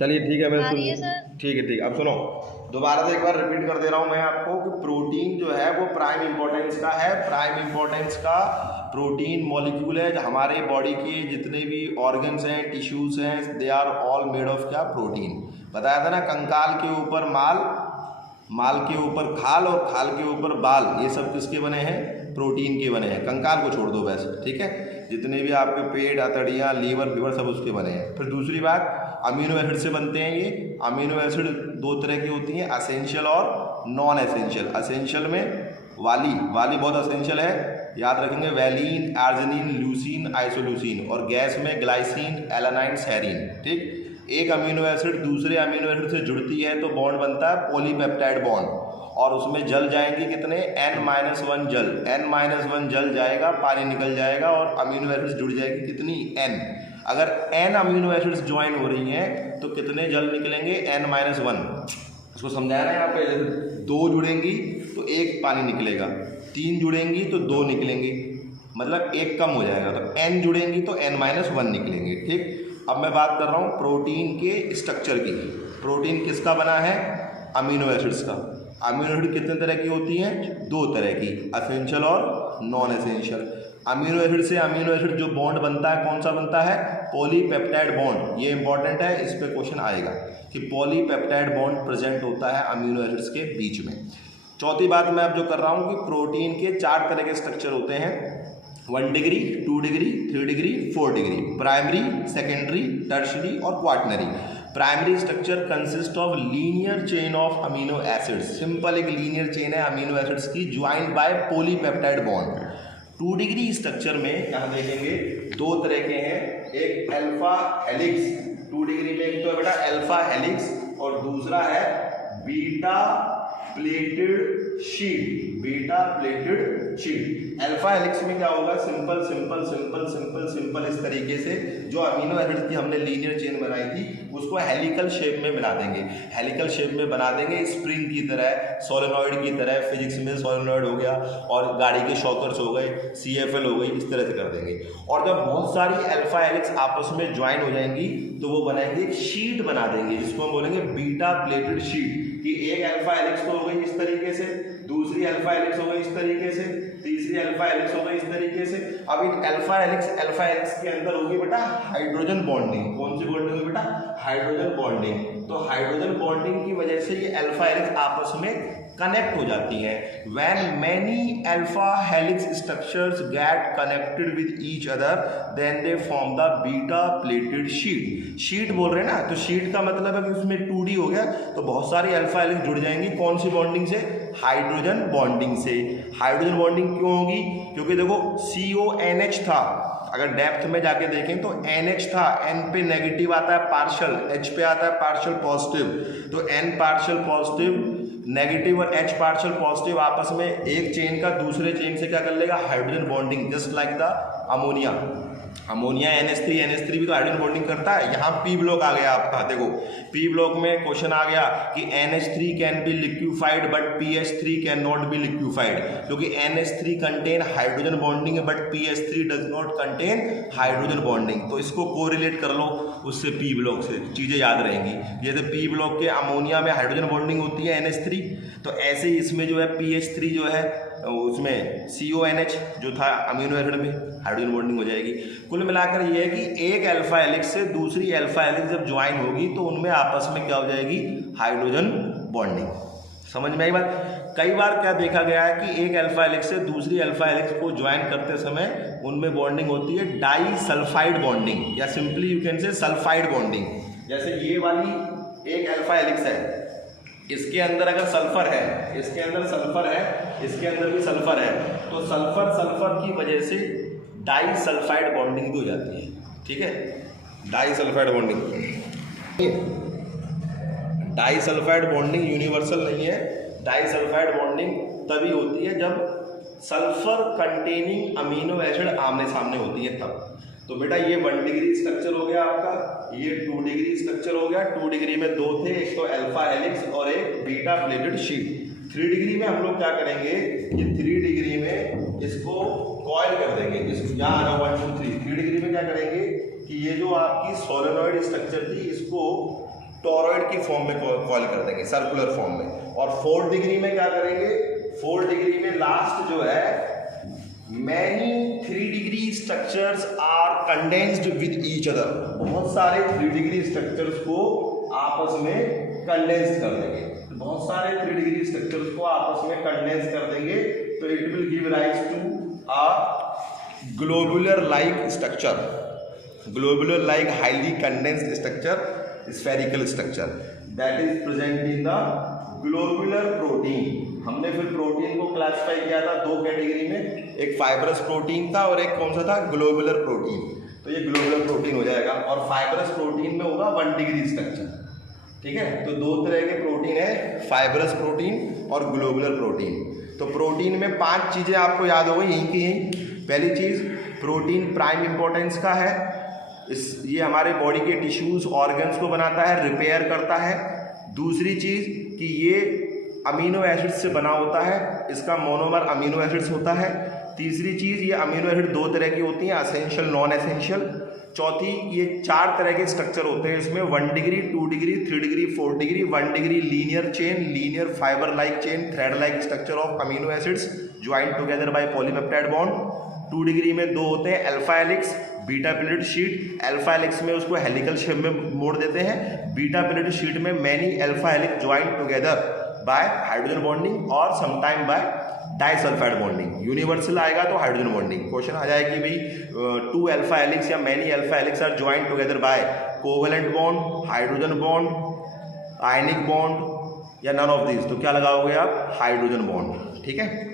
चलिए ठीक है, मैं आ सुन, रही है सर। ठीक है ठीक है। अब सुनो, दोबारा से एक बार रिपीट कर दे रहा हूँ मैं आपको कि प्रोटीन जो है वो प्राइम इंपॉर्टेंस का है। प्राइम इंपॉर्टेंस का प्रोटीन मॉलिक्यूल है। हमारे बॉडी के जितने भी ऑर्गन्स हैं, टिश्यूज हैं, they are all made of क्या? प्रोटीन। बताया था ना, कंकाल के ऊपर माल, माल के ऊपर खाल और खाल के ऊपर बाल, ये सब किसके बने हैं? प्रोटीन के बने हैं। कंकाल को छोड़ दो वैसे, ठीक है। जितने भी आपके पेट, अतड़ियाँ, लीवर, फीवर सब उसके बने हैं। फिर दूसरी बात, अमीनो एसिड से बनते हैं ये। अमीनो एसिड दो तरह की होती हैं, असेंशियल और नॉन एसेंशियल। असेंशियल में वाली बहुत असेंशियल है, याद रखेंगे, वैलीन, आर्जिनिन, ल्यूसीन, आइसोल्यूसीन। और गैस में ग्लाइसिन, एलानाइन, सेरीन। ठीक। एक अमीनो एसिड दूसरे अमीनो एसिड से जुड़ती है तो बॉन्ड बनता है पॉलीपेप्टाइड बॉन्ड, और उसमें जल जाएंगे कितने? n-1 जल। n-1 जल जाएगा, पानी निकल जाएगा और अमीनो एसिड्स जुड़ जाएगी कितनी? n। अगर n अमीनो एसिड्स ज्वाइन हो रही हैं तो कितने जल निकलेंगे? n-1। उसको समझाया ना यहाँ पे, जैसे 2 जुड़ेंगी तो 1 पानी निकलेगा, 3 जुड़ेंगी तो 2 निकलेंगी, मतलब 1 कम हो जाएगा। तो n जुड़ेंगी तो n-1 निकलेंगे। ठीक। अब मैं बात कर रहा हूँ प्रोटीन के स्ट्रक्चर की। प्रोटीन किसका बना है? अमीनो एसिड्स का। अमीनो एसिड कितने तरह की होती हैं? 2 तरह की, असेंशियल और नॉन एसेंशियल। अमीनो एसिड से अमीनो एसिड जो बॉन्ड बनता है, कौन सा बनता है? Polypeptide bond. ये इंपॉर्टेंट है, इस पे क्वेश्चन आएगा कि पॉलीपेप्टाइड बॉन्ड प्रेजेंट होता है अमीनो एसिड्स के बीच में। चौथी बात मैं अब जो कर रहा हूँ कि प्रोटीन के 4 तरह के स्ट्रक्चर होते हैं, 1 degree, 2 degree, 3 degree, 4 degree. Primary, secondary, tertiary और quaternary. Primary structure consist of linear chain of amino acids. Simple एक लीनियर चेन है अमीनो एसिड्स की, joined by polypeptide bond. 2 degree structure में यहाँ देखेंगे 2 तरह के हैं, एक अल्फा हेलिक्स। 2 डिग्री में एक तो है बेटा अल्फा हेलिक्स और दूसरा है beta pleated sheet. Beta pleated sheet. Alpha helix में क्या होगा? Simple simple simple simple simple इस तरीके से जो अमीनो एसिड की हमने लीनियर चेन बनाई थी उसको हेलिकल शेप में बना देंगे। हेलिकल शेप में बना देंगे, स्प्रिंग की तरह, सोलेनॉइड की तरह। फिजिक्स में सोलेनॉइड हो गया और गाड़ी के शॉकर्स हो गए, CFL हो गई, इस तरह से कर देंगे। और जब बहुत सारी अल्फा हेलिक्स आपस में ज्वाइन हो जाएंगी तो वो बनाएंगे एक शीट बना देंगे, जिसको हम बोलेंगे बीटा प्लेटेड शीट। कि एक अल्फा हेलिक्स तो हो गई इस तरीके से, दूसरी अल्फा हेलिक्स हो गई इस तरीके से, तीसरी अल्फा हेलिक्स हो गई इस तरीके से। अब इन अल्फा हेलिक्स के अंदर होगी बेटा हाइड्रोजन बॉन्डिंग। कौन सी बॉन्डिंग होगी बेटा? Hydrogen bonding. तो हाइड्रोजन बॉन्डिंग की वजह से ये अल्फा हेलिक्स आपस में कनेक्ट हो जाती है। When many alpha helix structures get connected with each other, then they form the beta plated sheet. Sheet बोल रहे हैं ना, तो शीट का मतलब है कि उसमें 2D हो गया तो बहुत सारी अल्फा हेलिक्स जुड़ जाएंगी। कौन सी बॉन्डिंग से? हाइड्रोजन बॉन्डिंग से। हाइड्रोजन बॉन्डिंग क्यों होगी? क्योंकि देखो CONH था, अगर डेप्थ में जाके देखें तो NH था, N पे नेगेटिव आता है पार्शियल, H पे आता है पार्शियल पॉजिटिव। तो N पार्शियल पॉजिटिव नेगेटिव और H पार्शियल पॉजिटिव आपस में एक चेन का दूसरे चेन से क्या कर लेगा? Hydrogen bonding. Just like the ammonia. Ammonia NH3 भी तो हाइड्रोजन बॉन्डिंग करता है। यहाँ P ब्लॉक आ गया आपका, देखो P ब्लॉक में क्वेश्चन आ गया कि NH3 can be liquefied but PH3 can not be liquefied, क्योंकि NH3 कंटेन हाइड्रोजन बॉन्डिंग है but PH3 does not contain hydrogen bonding. तो इसको कोरिलेट कर लो उससे P ब्लॉक से, चीज़ें याद रहेंगी। जैसे P ब्लॉक के अमोनिया में हाइड्रोजन बॉन्डिंग होती है NH3, तो ऐसे ही इसमें जो है PH3 जो है उसमें CONH जो था अमीनो एसिड में हाइड्रोजन बॉन्डिंग हो जाएगी। कुल मिलाकर ये है कि एक अल्फा हेलिक्स से दूसरी अल्फा हेलिक्स जब ज्वाइन होगी तो उनमें आपस में क्या हो जाएगी? Hydrogen bonding. समझ में आई बात? कई बार क्या देखा गया है कि एक अल्फा हेलिक्स से दूसरी अल्फा हेलिक्स को ज्वाइन करते समय उनमें बॉन्डिंग होती है डाई सल्फाइड बॉन्डिंग, या simply you can say sulphide bonding. जैसे ये वाली एक अल्फा हेलिक्स है, इसके अंदर अगर सल्फर है, इसके अंदर सल्फर है, इसके अंदर भी सल्फर है, तो सल्फर सल्फर की वजह से डाई सल्फाइड बॉन्डिंग भी हो जाती है। ठीक है, disulphide bonding. Disulphide bonding universal नहीं है। डाई सल्फाइड बॉन्डिंग तभी होती है जब सल्फर कंटेनिंग अमीनो एसिड आमने सामने होती है तब। तो बेटा ये 1 डिग्री स्ट्रक्चर हो गया आपका, ये 2 डिग्री स्ट्रक्चर हो गया। 2 डिग्री में 2 थे, एक तो अल्फा हेलिक्स और एक बीटा प्लेटेड शीट। 3 डिग्री में हम लोग क्या करेंगे कि 3 डिग्री में इसको कॉइल कर देंगे। इसको यहाँ आना 1 2 3। 3 डिग्री में क्या करेंगे कि ये जो आपकी सोलेनॉइड स्ट्रक्चर थी इसको टॉरॉइड की फॉर्म में कॉइल कर देंगे, सर्कुलर फॉर्म में। और 4th डिग्री में क्या करेंगे, 4th डिग्री में लास्ट जो है many 3 degree structures are condensed with each other, बहुत सारे 3 डिग्री स्ट्रक्चर्स को आपस में कंडेंस कर देंगे, बहुत सारे 3 डिग्री स्ट्रक्चर्स को आपस में कंडेंस कर देंगे, तो it will give rise to a globular like structure, globular like highly condensed structure, spherical structure that is present in the globular protein. हमने फिर प्रोटीन को क्लासिफाई किया था 2 कैटेगरी में, एक फाइब्रस प्रोटीन था और एक कौन सा था, ग्लोबुलर प्रोटीन। तो ये ग्लोबुलर प्रोटीन हो जाएगा, और फाइब्रस प्रोटीन में होगा 1 डिग्री स्ट्रक्चर, ठीक है। तो 2 तरह के प्रोटीन है, फाइब्रस प्रोटीन और ग्लोबुलर प्रोटीन। तो प्रोटीन में 5 चीज़ें आपको याद हो गई यहीं की यहीं। पहली चीज़, प्रोटीन प्राइम इंपॉर्टेंस का है, ये हमारे बॉडी के टिश्यूज ऑर्गन्स को बनाता है, रिपेयर करता है। दूसरी चीज़ कि ये अमीनो एसिड से बना होता है, इसका मोनोमर अमीनो एसिड्स होता है। तीसरी चीज़, ये अमीनो एसिड 2 तरह की होती हैं, असेंशियल नॉन एसेंशियल। चौथी, ये 4 तरह के स्ट्रक्चर होते हैं इसमें, 1 degree, 2 degree, 3 degree, 4 degree. 1 degree linear chain, linear fibre like chain, thread like structure of amino acids joint together by polypeptide bond. 2 degree में 2 होते हैं, alpha helix, beta pleated sheet. Alpha helix में उसको helical shape में मोड़ देते हैं, beta pleated sheet में many alpha helix joint together by hydrogen bonding और sometime by disulphide bonding. Universal आएगा तो हाइड्रोजन बॉन्डिंग। क्वेश्चन आ जाए कि भाई 2 अल्फा हेलिक्स या many alpha helix are joint together by covalent bond, hydrogen bond, ionic bond या none of this, तो क्या लगाओगे आप, हाइड्रोजन बॉन्ड, ठीक है।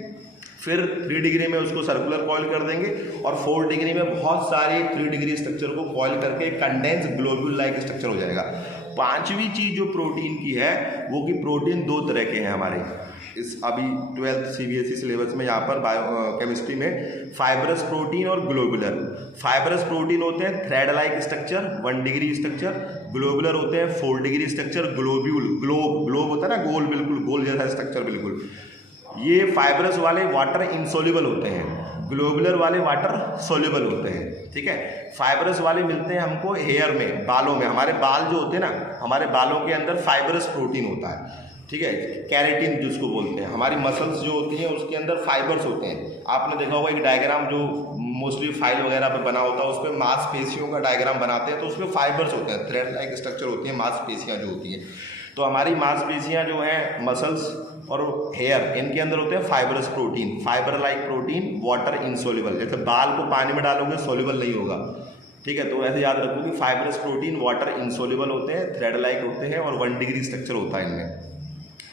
फिर 3 डिग्री में उसको सर्कुलर कॉइल कर देंगे, और 4 डिग्री में बहुत सारे 3 डिग्री स्ट्रक्चर को कॉइल करके कंडेंस ग्लोब्यूल लाइक स्ट्रक्चर हो जाएगा। 5वीं चीज़ जो प्रोटीन की है वो कि प्रोटीन 2 तरह के हैं हमारे इस अभी 12th CBSE सिलेबस में, यहाँ पर बायो केमिस्ट्री में, फाइब्रस प्रोटीन और ग्लोबुलर। फाइब्रस प्रोटीन होते हैं thread like structure, 1 degree structure. Globular होते हैं 4 डिग्री स्ट्रक्चर, ग्लोब्यूल, ग्लोब होता है ना, गोल, बिल्कुल गोल जैसा स्ट्रक्चर बिल्कुल। ये फाइब्रस वाले वाटर इनसोल्यूबल होते हैं, ग्लोबुलर वाले वाटर सोल्यूबल होते हैं, ठीक है। फाइब्रस वाले मिलते हैं हमको हेयर में, बालों में। हमारे बाल जो होते हैं ना, हमारे बालों के अंदर फाइब्रस प्रोटीन होता है, ठीक है, कैरेटिन जिसको बोलते हैं। हमारी मसल्स जो होती हैं उसके अंदर फाइबर्स होते हैं। आपने देखा होगा एक डायग्राम जो मोस्टली फाइल वगैरह पे बना होता है, उस पर मांसपेशियों का डायग्राम बनाते हैं, तो उसमें फाइबर्स होते हैं, थ्रेड लाइक स्ट्रक्चर होती है मांसपेशियाँ जो होती हैं। तो हमारी मांसपेशियाँ जो हैं, मसल्स और हेयर, इनके अंदर होते हैं fibrous protein, fibre like protein, water insoluble. जैसे बाल को पानी में डालोगे सोल्यूबल नहीं होगा, ठीक है। तो ऐसे याद रखो कि फाइबरस प्रोटीन वाटर इनसोल्यूबल होते हैं, थ्रेड लाइक होते हैं और 1 डिग्री स्ट्रक्चर होता है इनमें।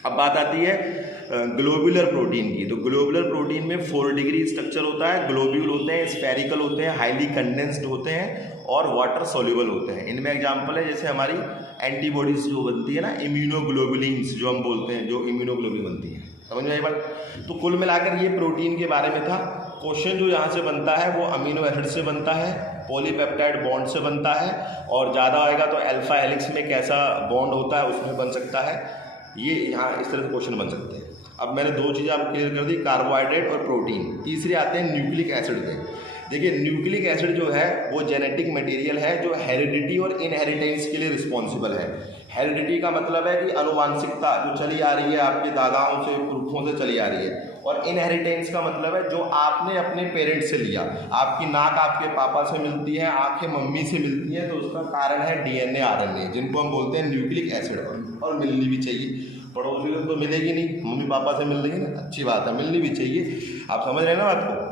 अब बात आती है ग्लोबुलर प्रोटीन की। तो ग्लोबुलर प्रोटीन में 4 डिग्री स्ट्रक्चर होता है, ग्लोब्यूल होते हैं, स्फेरिकल होते हैं, हाईली कंडेंस्ड होते हैं और वाटर सोल्यूबल होते हैं। इनमें एग्जांपल है जैसे हमारी एंटीबॉडीज जो बनती है ना, इम्यूनोग्लोबुलिन्स जो हम बोलते हैं, जो इम्यूनोग्लोबिन बनती है, समझ में आई बात। तो कुल मिलाकर ये प्रोटीन के बारे में था। क्वेश्चन जो यहाँ से बनता है वो अमीनो एसिड से बनता है, पॉलीपेप्टाइड बॉन्ड से बनता है, और ज़्यादा आएगा तो अल्फा हेलिक्स में कैसा बॉन्ड होता है उसमें बन सकता है। ये यहाँ इस तरह से क्वेश्चन बन सकते हैं। अब मैंने 2 चीज़ें आपको क्लियर कर दी, कार्बोहाइड्रेट और प्रोटीन। तीसरे आते हैं न्यूक्लिक एसिड पे। देखिए न्यूक्लिक एसिड जो है वो जेनेटिक मटेरियल है जो हेरिडिटी और इनहेरिटेंस के लिए रिस्पॉन्सिबल है। हेरिडिटी का मतलब है कि अनुवांशिकता जो चली आ रही है आपके दादाओं से, पुरखों से चली आ रही है, और इनहेरिटेंस का मतलब है जो आपने अपने पेरेंट्स से लिया। आपकी नाक आपके पापा से मिलती है, आंखें मम्मी से मिलती हैं, तो उसका कारण है DNA RNA, जिनको हम बोलते हैं न्यूक्लिक एसिड। और मिलनी भी चाहिए, पड़ोसी से तो मिलेगी नहीं, मम्मी पापा से मिल रही है ना, अच्छी बात है, मिलनी भी चाहिए। आप समझ रहे हैं ना बात को।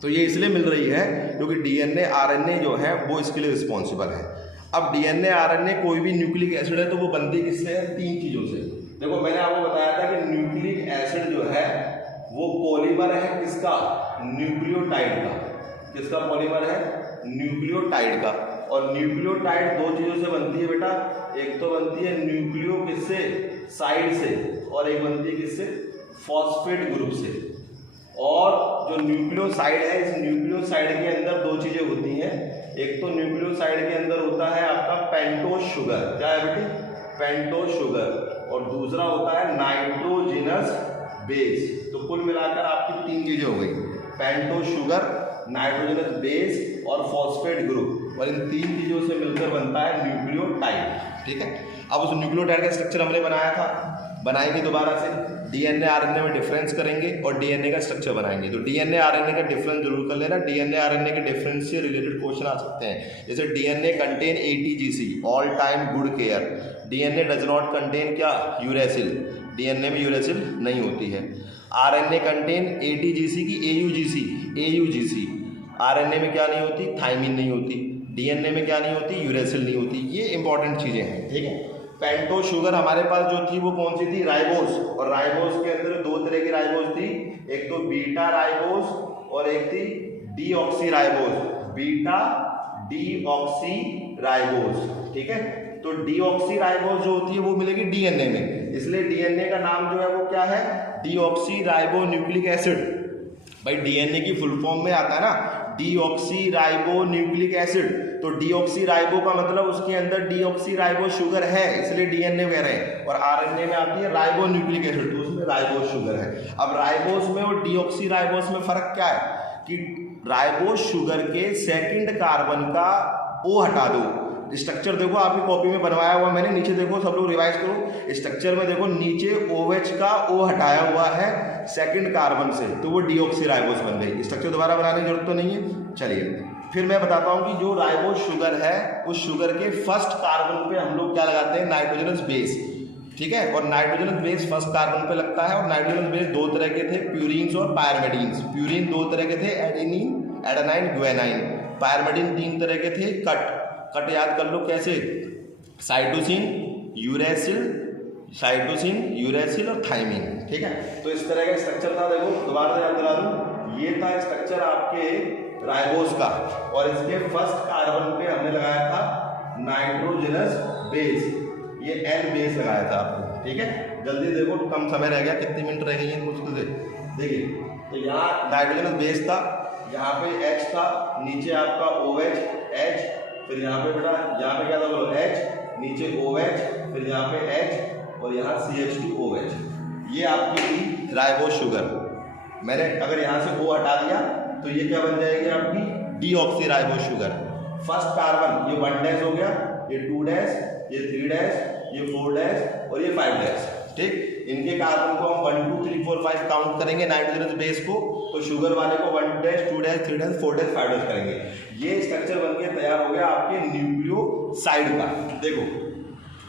तो ये इसलिए मिल रही है क्योंकि DNA RNA जो है वो इसके लिए रिस्पॉन्सिबल है। अब DNA RNA कोई भी न्यूक्लिक एसिड है तो वो बनती किससे है, 3 चीज़ों से। देखो मैंने आपको बताया था कि न्यूक्लिक एसिड जो है वो पॉलीमर है किसका, न्यूक्लियोटाइड का। किसका पॉलीमर है, न्यूक्लियोटाइड का। और न्यूक्लियोटाइड 2 चीज़ों से बनती है बेटा, एक तो बनती है न्यूक्लियो किससे, साइड से, और एक बनती है किससे, फॉस्फेट ग्रुप से। और जो न्यूक्लियोसाइड है, इस न्यूक्लियोसाइड के अंदर 2 चीज़ें होती हैं। एक तो न्यूक्लियोसाइड के अंदर होता है आपका पेंटोज शुगर, क्या है बेटी, पेंटोज शुगर, और दूसरा होता है नाइट्रोजिनस बेस। तो कुल मिलाकर आपकी 3 चीज़ें हो गई, पेंटोज शुगर, नाइट्रोजनस बेस और फॉस्फेट ग्रुप, और इन 3 चीज़ों से मिलकर बनता है न्यूक्लियोटाइड, ठीक है। अब उस न्यूक्लियोटाइड का स्ट्रक्चर हमने बनाया था, बनाएंगे दोबारा से, डीएनए आरएनए में डिफरेंस करेंगे और डीएनए का स्ट्रक्चर बनाएंगे। तो डीएनए आरएनए का डिफरेंस जरूर कर लेना, डीएनए आरएनए के डिफरेंस से रिलेटेड क्वेश्चन आ सकते हैं। जैसे DNA contain ATGC, all time good care. DNA does not contain क्या, यूरेसिल, डीएनए में यूरेसिल नहीं होती है। आरएनए कंटेन एटीजीसी की एयूजीसी, एयूजीसी। आरएनए में क्या नहीं होती, थाइमिन नहीं होती। डीएनए में क्या नहीं होती, यूरेसिल नहीं होती। ये इंपॉर्टेंट चीज़ें हैं, ठीक है। पेंटो शुगर हमारे पास जो थी वो कौन सी थी, राइबोस। और राइबोस के अंदर दो तरह की राइबोस थी, एक तो बीटा राइबोस और एक थी deoxy ribose, beta deoxy ribose, ठीक है। तो डीऑक्सी राइबोस जो होती है वो मिलेगी डीएनए में, इसलिए डीएनए का नाम जो है वो क्या है, डीऑक्सी राइबो न्यूक्लिक एसिड। भाई डीएनए की फुल फॉर्म में आता है ना डीऑक्सी राइबो न्यूक्लिक एसिड, तो डीऑक्सी राइबो का मतलब उसके अंदर डीऑक्सी राइबो शुगर है, इसलिए डीएनए कह रहे हैं। और आरएनए में आती है राइबो न्यूक्लिक एसिड, तो उसमें राइबोस शुगर है। अब राइबोस में और डीऑक्सी राइबोस में फर्क क्या है कि राइबोस शुगर के सेकंड कार्बन का ओ हटा दो। स्ट्रक्चर देखो आपकी कॉपी में बनवाया हुआ मैंने, नीचे देखो सब लोग रिवाइज करो। स्ट्रक्चर में देखो नीचे OH का O हटाया हुआ है सेकंड कार्बन से, तो वो डीऑक्सी राइबोस बन गई। स्ट्रक्चर दोबारा बनाने की जरूरत तो नहीं है। चलिए फिर मैं बताता हूँ कि जो राइबोस शुगर है उस शुगर के फर्स्ट कार्बन पे हम लोग क्या लगाते हैं, नाइट्रोजनस बेस, ठीक है। और नाइट्रोजनस बेस फर्स्ट कार्बन पे लगता है। और नाइट्रोजनस बेस दो तरह के थे, प्यूरिन्स और पायरमेडिन्स। प्यूरिन दो तरह के थे, एडेनिन, एडेनाइन, ग्वेनाइन। पायरमेडिन तीन तरह के थे, कट याद कर लो कैसे, साइटोसिन, यूरेसिल, साइटोसिन, यूरेसिल और थाइमिन, ठीक है। तो इस तरह का स्ट्रक्चर था। देखो दोबारा याद दिला दूं, ये था स्ट्रक्चर आपके राइबोस का, और इसके फर्स्ट कार्बन पे हमने लगाया था नाइट्रोजनस बेस, ये N बेस लगाया था आपको, ठीक है। जल्दी देखो, कम समय रह गया, कितने मिनट रह गए हैं मुश्किल से। देखिए तो यहाँ नाइट्रोजनस बेस था, यहाँ पे H था, नीचे आपका OH, H, फिर यहाँ पे बेटा यहाँ पे क्या था बोलो H, नीचे OH, फिर यहाँ पे H और यहाँ CH2OH। ये आपकी थी राइबोस शुगर। मैंने अगर यहाँ से O हटा दिया तो ये क्या बन जाएगी आपकी deoxy ribose sugar. First carbon ये 1 डैश हो गया, ये 2 डैश, ये 3 डैश, ये 4 डैश और ये 5 डैश, ठीक। इनके कार्बन को हम 1 2 3 4 5 काउंट करेंगे नाइट्रोजनस बेस को, तो शुगर वाले को 1 dash 2 dash 3 dash 4 dash 5 dash करेंगे। ये स्ट्रक्चर बनके तैयार हो गया आपके न्यूक्लियोसाइड का। देखो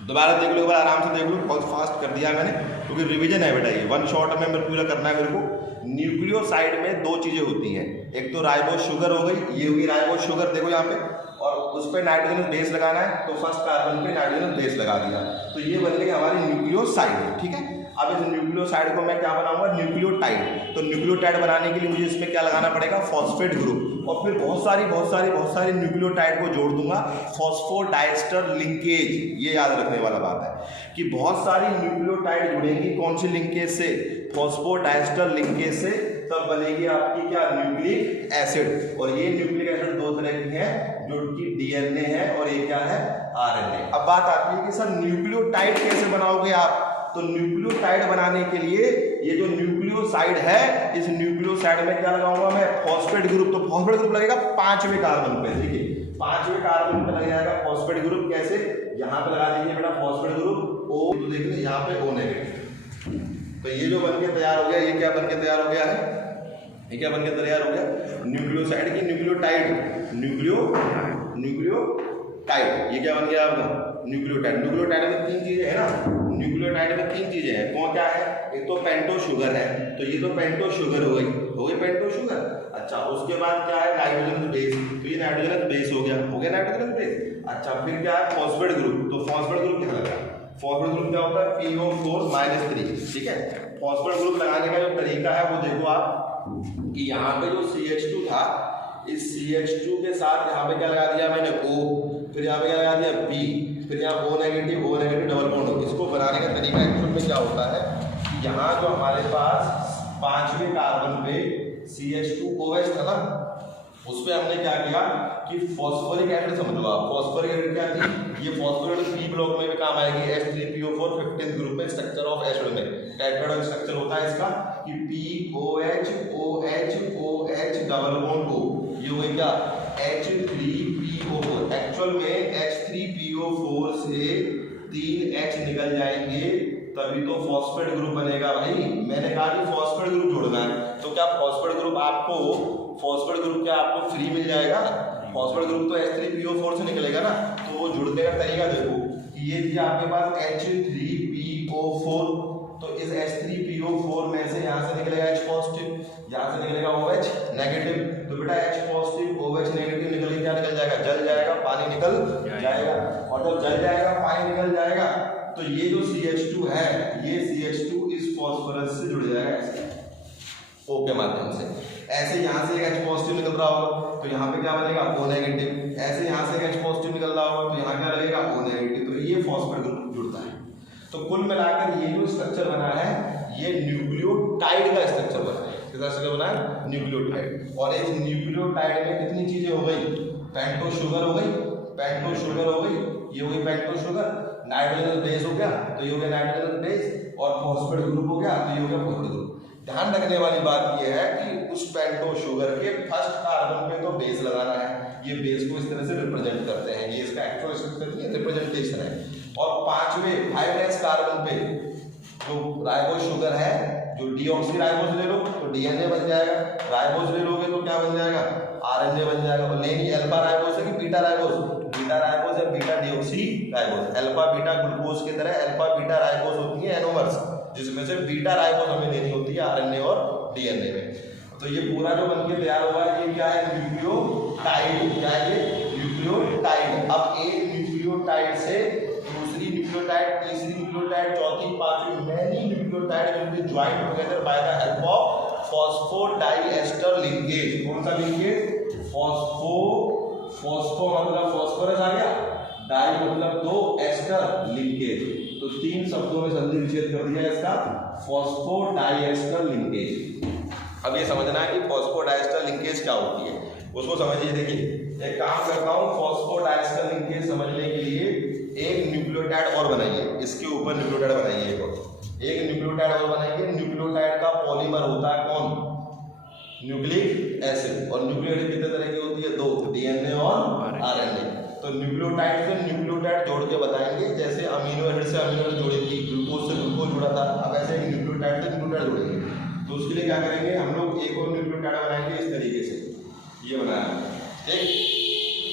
दोबारा देख लो, एक बार आराम से देख लो, बहुत फास्ट कर दिया मैंने क्योंकि रिवीजन है बेटा, ये 1 शॉट में मेरे पूरा करना है मेरे को। न्यूक्लियोसाइड में दो चीजें होती हैं, एक तो राइबोस शुगर हो गई, ये हुई राइबोस शुगर, देखो यहाँ पे, और उस पर नाइट्रोजनस बेस लगाना है तो फर्स्ट कार्बन पे नाइट्रोजनस बेस लगा दिया, तो ये बन गई हमारी न्यूक्लियोसाइड, ठीक है। अब इस न्यूक्लियोसाइड को मैं क्या बनाऊंगा, न्यूक्लियोटाइड। तो न्यूक्लियोटाइड बनाने के लिए मुझे इसमें क्या लगाना पड़ेगा, फॉस्फेट ग्रुप, और फिर बहुत सारी न्यूक्लियोटाइड को जोड़ दूंगा, फॉस्फोडाइस्टर लिंकेज। ये याद रखने वाला बात है कि बहुत सारी न्यूक्लियोटाइड जुड़ेंगी, कौन सी लिंकेज से, फॉस्फोडाइस्टर लिंकेज से, तब बनेगी आपकी क्या, न्यूक्लिक एसिड। और ये न्यूक्लिक एसिड दो तरह की है, जो कि डीएनए है और ये क्या है, आरएनए। अब बात आती है कि सर न्यूक्लियोटाइड कैसे बनाओगे आप, तो न्यूक्लियोटाइड बनाने के लिए ये जो न्यूक्लियोसाइड है, इस न्यूक्लियोसाइड में क्या लगाऊंगा मैं, फॉस्फेट ग्रुप। तो फॉस्फेट ग्रुप लगेगा 5वें कार्बन पे, ठीक है, 5वें कार्बन पे लग जाएगा फॉस्फेट ग्रुप। कैसे, यहाँ पे लगा दीजिए बेटा फॉस्फेट ग्रुप O, तो देख लो यहाँ पे O नेगेटिव। तो ये जो बनके तैयार हो गया, ये क्या बनके तैयार हो गया है, ये क्या बनके तैयार हो गया, न्यूक्लियोसाइड की न्यूक्लियोटाइड, न्यूक्लियोटाइड। ये क्या बन गया आपका, न्यूक्लियोटाइड। न्यूक्लियोटाइड में 3 चीजें है ना, न्यूक्लियोटाइड में 3 चीजें हैं, कौन क्या है, एक तो पेंटो शुगर है, तो ये तो पेंटो शुगर हो गई पेंटो शुगर। अच्छा उसके बाद क्या है, नाइट्रोजनस बेस, तो ये नाइट्रोजनस बेस हो गया नाइट्रोजनस बेस। अच्छा फिर क्या है, फॉस्फेट ग्रुप। तो फॉस्फेट ग्रुप क्या लगा, फॉस्फेट ग्रुप क्या होता है, PO4-3, ठीक है। फॉस्फेट ग्रुप लगाने का जो तरीका है वो देखो आप, कि यहाँ पे जो CH2 था, इस CH2 के साथ यहाँ पे क्या लगा दिया मैंने O, फिर यहाँ पे क्या लगा दिया B, फिर यहाँ O नेगेटिव डबल बॉन्ड। इसको बनाने का तरीका एक्चुअल में क्या होता है कि यहाँ जो हमारे पास 5वें कार्बन पे CH2OH था ना, उस पर हमने क्या किया कि फॉस्फोरिक एसिड, समझो आप फॉस्फोरिक एसिड क्या थी, ये फॉस्फोरिक पी ब्लॉक में भी काम आएगी, H3PO4 15th ग्रुप में, स्ट्रक्चर ऑफ एसिड में टेट्राहेड्रल स्ट्रक्चर होता है इसका कि POH OH OH double bond O, ये हुई क्या H3PO4। एक्चुअल में H3PO4 से 3 निकल जाएंगे तभी तो फॉस्फेट ग्रुप बनेगा भाई। मैंने कहा कि फॉस्फेट ग्रुप जोड़ना है, तो क्या फॉस्फेट ग्रुप क्या आपको फ्री मिल जाएगा? फॉस्फेट ग्रुप तो H3PO4 से निकलेगा ना। तो वो जुड़ने का तरीका देखो कि ये थी आपके पास H3PO4, तो इस H3PO4 में से यहाँ से निकलेगा H पॉजिटिव, यहाँ से निकलेगा OH नेगेटिव। तो बेटा H पॉजिटिव OH नेगेटिव निकल के क्या निकल जाएगा? जल जाएगा, पानी निकल जाएगा। और जब जल जाएगा, पानी निकल जाएगा, तो ये जो CH2 है, ये CH2 इस फॉस्फोरस से जुड़ जाएगा O के माध्यम से। ऐसे यहाँ से एक H पॉजिटिव निकल रहा होगा, तो यहाँ पे क्या बनेगा? O negative. ऐसे यहाँ से एक H पॉजिटिव निकल रहा होगा, तो यहाँ क्या लगेगा? O negative. तो ये फॉस्फेट ग्रुप जुड़ता है। तो कुल मिलाकर ये जो स्ट्रक्चर बना है, ये न्यूक्लियोटाइड का स्ट्रक्चर बना है। किसका स्ट्रक्चर बना है? न्यूक्लियोटाइड। और इस न्यूक्लियोटाइड में कितनी चीजें हो गई? पेंटो शुगर हो गई, ये हो गई पेंटो शुगर। नाइट्रोजनस बेस हो गया, तो ये हो गया नाइट्रोजनस बेस। और फॉस्फेट ग्रुप हो गया, तो ये हो गया फॉस्फेट ग्रुप। ध्यान रखने वाली बात यह है कि उस पेंटो शुगर के फर्स्ट कार्बन पे तो बेस लगाना है। ये बेस को इस तरह से रिप्रेजेंट करते हैं, ये इसका एक्चुअल स्ट्रक्चर नहीं है, रिप्रेजेंटेशन है। और पांचवें 5s कार्बन पे जो राइबोज शुगर है, जो डीऑक्सी राइबोज ले लो तो डीएनए बन जाएगा, राइबोज ले लोगे तो क्या बन जाएगा? आरएनए बन जाएगा। और लेनी अल्फा राइबोज है कि बीटा राइबोज? बीटा राइबोज या beta deoxy ribose. Alpha beta glucose की तरह अल्फा बीटा राइबोज होती है एनोमर्स, जिसमें से बीटा राइबोज हमें लेनी होती है आरएनए और डीएनए में। तो ये पूरा जो बनके तैयार हुआ है, ये क्या है? न्यूक्लियोटाइड। क्या है ये? न्यूक्लियोटाइड। अब एक न्यूक्लियोटाइड से दूसरी न्यूक्लियोटाइड, तीसरी न्यूक्लियोटाइड, चौथी, पांचवी, many nucleotide will be joined together by the help of phosphodiester linkage. कौन सा लिंकेज? फॉस्फो मतलब फॉस्फोरस आ गया, डाई मतलब दो, एस्टर लिंकेज। तो तीन शब्दों में संधि विच्छेद कर दिया इसका, फॉस्फोडाइएस्टर लिंकेज। अब ये समझना है कि फॉस्फोडाइएस्टर लिंकेज क्या होती है, उसको समझिए। देखिए एक काम करता हूँ, फॉस्फोडाइएस्टर लिंकेज समझने के लिए एक न्यूक्लियोटाइड और बनाइए, इसके ऊपर न्यूक्लियोटाइड बनाइए, एक न्यूक्लियोटाइड और बनाइए। न्यूक्लियोटाइड का पॉलीमर होता है कौन? Nucleic acid. और न्यूक्लियोटाइड कितने तरह की होती है? दो, डीएनए और आरएनए। तो न्यूक्लियोटाइड से न्यूक्लियोटाइड जोड़ के बताएंगे, जैसे अमीनो एसिड से अमीनो एसिड जोड़ी थी, ग्लूकोज से ग्लूकोज जुड़ा था, अब ऐसे न्यूक्लियोटाइड से न्यूक्लियोटाइड जोड़ेंगे। तो उसके लिए क्या करेंगे हम लोग? एक और न्यूक्लियोटाइड बनाएंगे इस तरीके से। ये बनाया, ठीक,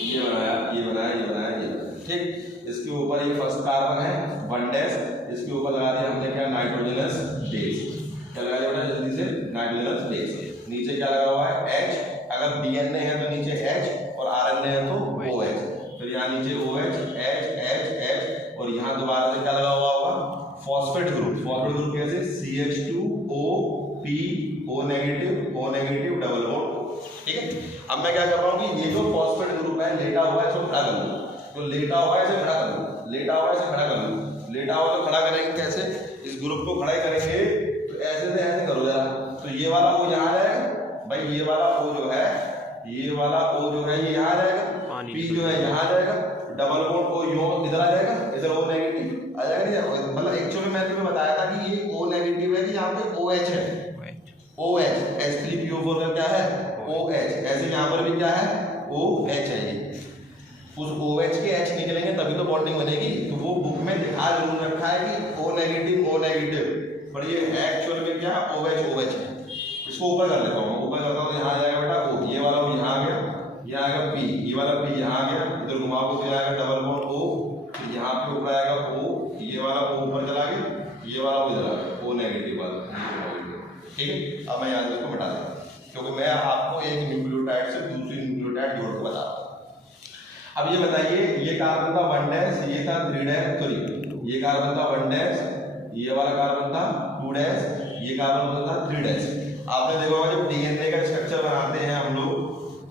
ये बनाया, ये बनाया, ये बनाया, ये, ठीक। इसके ऊपर ये फर्स्ट कार्बन है 1', इसके ऊपर लगा दिया हमने क्या? Nitrogenous base. क्या लगा दिया जल्दी से? Nitrogenous base. नीचे क्या लगा हुआ है? H। अगर डीएनए है तो नीचे H और आरएनए है तो OH। फिर यहाँ नीचे OH, H और यहाँ दोबारा से क्या लगा हुआ होगा? Phosphate group. फॉस्फेट ग्रुप कैसे? CH2O P O negative double bond. ठीक है। अब मैं क्या कर रहा हूँ कि ये जो फॉस्फेट ग्रुप है लेटा हुआ है, इसको खड़ा कर लूँ। तो लेटा हुआ है इसे खड़ा कर लूँ, लेटा हुआ है इसे खड़ा कर लूँ। लेटा हुआ तो खड़ा करेंगे कैसे? इस ग्रुप को खड़ा करेंगे तो ऐसे से ऐसे करो जरा। तो ये वाला O यहाँ जाएगा भाई, ये वाला O जो है, ये वाला O जो है ये यहाँ जाएगा, P जो है यहाँ जाएगा, डबल बॉन्ड O यो इधर आ जाएगा, इधर O नेगेटिव आ जाएगा। मतलब एक्चुअली मैंने तुम्हें बताया था कि ये O नेगेटिव है कि यहाँ पे OH है, OH H3PO4 का क्या है? OH। ऐसे यहाँ पर भी क्या है? OH है। ये उस OH के H निकलेंगे तभी तो बॉन्डिंग बनेगी। तो वो बुक में दिखा जरूर रखा है कि O नेगेटिव, पर ये एक्चुअल में क्या? OH है। इसको ऊपर कर लेता हूँ, ऊपर करता हूँ तो यहाँ आ जाएगा बेटा O। ये वाला O यहाँ आ गया, यहाँ आएगा P, ये वाला P यहाँ आ गया, इधर घुमाओ तो आएगा डबल बॉन्ड O, यहाँ पे ऊपर आएगा O, ये वाला O ऊपर चला गया, ये वाला O इधर आ गया, O नेगेटिव वाला। ठीक है। अब मैं यहाँ से इसको मिटा देता हूँ, क्योंकि मैं आपको एक न्यूक्लियोटाइड से दूसरी न्यूक्लियोटाइड जोड़ के बता रहा हूँ। अब ये बताइए, ये कार्बन था 1', ये था 3', सॉरी ये कार्बन था 1', ये वाला कार्बन था 2', ये कार्बन था 3'। आपने देखा होगा जब डीएनए का स्ट्रक्चर बनाते हैं हम लोग,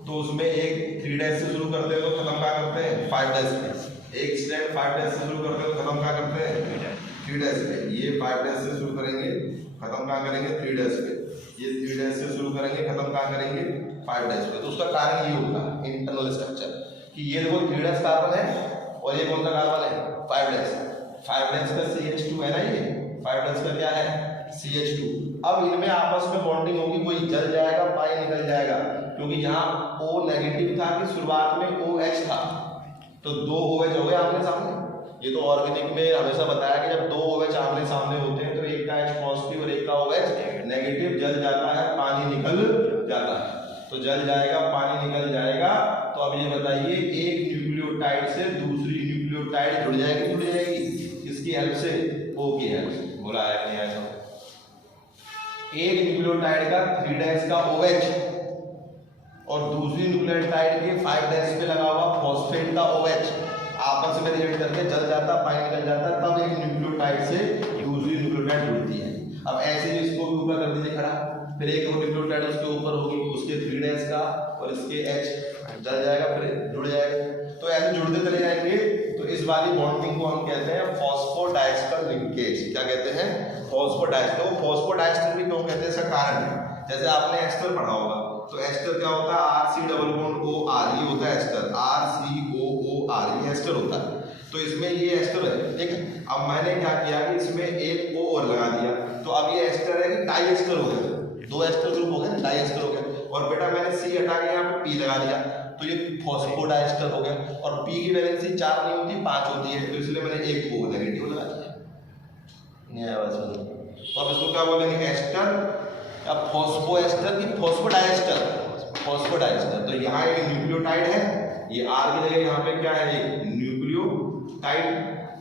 तो उसमें एक 3' से शुरू करते हैं तो खत्म क्या करते हैं? 5' पे। एक स्ट्रैंड 5' से शुरू करते हैं तो खत्म क्या करते हैं? 3' पे। ये 5' से शुरू करेंगे, खत्म क्या करेंगे? 3' पे। ये 3' से शुरू करेंगे, खत्म क्या करेंगे? 5' पे। तो उसका कारण ये होगा इंटरनल स्ट्रक्चर कि ये देखो 3' कार्बन है और ये कौन सा कार्बन है? 5' का CH2 है ना, ये 5' का क्या है? CH2। अब इनमें आपस में बॉन्डिंग होगी, कोई जल जाएगा, पानी निकल जाएगा, क्योंकि यहाँ O नेगेटिव था कि शुरुआत में OH था, तो दो OH हो गए आमने सामने। ये तो ऑर्गेनिक में हमेशा बताया कि जब दो OH आमने सामने होते हैं तो एक का H पॉजिटिव और एक का OH नेगेटिव, जल जाता है पानी निकल जाता है। तो जल जाएगा पानी निकल जाएगा। तो अब ये बताइए एक न्यूक्लियोटाइड से दूसरी न्यूक्लियोटाइड जुड़ जाएगी किसकी हेल्प से? O की हेल्प से। बोला है नहीं आया? एक न्यूक्लियोटाइड का 3' का OH और दूसरी न्यूक्लियोटाइड के 5' पे लगा हुआ फॉस्फेट का OH आपस में रिएक्ट करके जल जाता, पानी निकल जाता, तब एक न्यूक्लियोटाइड से दूसरी न्यूक्लियोटाइड जुड़ती है। अब ऐसे ही इसको भी ऊपर कर दीजिए खड़ा, फिर एक और न्यूक्लियोटाइड उसके ऊपर होगी, उसके 3' का और इसके H जल जाएगा, फिर जुड़ जाएगा। तो ऐसे जुड़ते चले जाएंगे। तो इस वाली बॉन्डिंग को हम कहते हैं फॉस्फोडाइस्टर लिंकेज। क्या कहते हैं? फॉस्फोडाइस्टर। फॉस्फोडाइस्टर भी क्यों कहते हैं, इसका कारण है। जैसे आपने एस्टर पढ़ा होगा, तो एस्टर क्या होता है? RC⋯OR, ये होता है एस्टर। RCOOR, ये एस्टर होता है। तो इसमें ये एस्टर है, ठीक है। अब मैंने क्या किया कि इसमें एक O और लगा दिया, तो अब ये एस्टर है कि डाई एस्टर हो गया। दो एस्टर ग्रुप हो गए, डाई एस्टर हो गया। और बेटा मैंने C हटा के यहाँ पे P लगा दिया, तो ये फॉस्फोडाइस्टर हो गया। और P की वैलेंसी 4 नहीं होती, 5 होती है, तो इसलिए मैंने एक O नेगेटिव लगा दिया। नहीं आया बात समझ? तो अब इसको क्या बोलेंगे? एस्टर या फॉस्फोएस्टर की फॉस्फोडाइस्टर? फॉस्फोडाइस्टर। तो यहाँ एक न्यूक्लियोटाइड है, ये R की जगह यहाँ पे क्या है? एक न्यूक्लियोटाइड।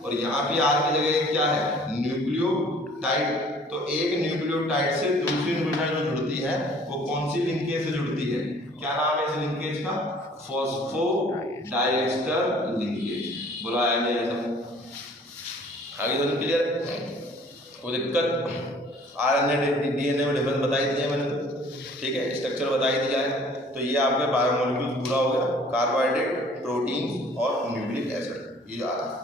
और यहाँ पे R की जगह क्या है? न्यूक्लियोटाइड। तो एक न्यूक्लियोटाइड से दूसरी न्यूक्लियोटाइड जो जुड़ती है वो कौन सी लिंकेज से जुड़ती है? क्या नाम है इस लिंकेज का? Phosphodiester linkage. बोला है नहीं ऐसा? आगे तो क्लियर? कोई दिक्कत? RNA DNA में डिफरेंस बताई दिया मैंने, तो ठीक है, स्ट्रक्चर बताई दिया है। तो ये आपके बायोमोलिक्यूल पूरा हो गया, कार्बोहाइड्रेट, प्रोटीन और न्यूक्लिक एसिड, ये आ रहा है।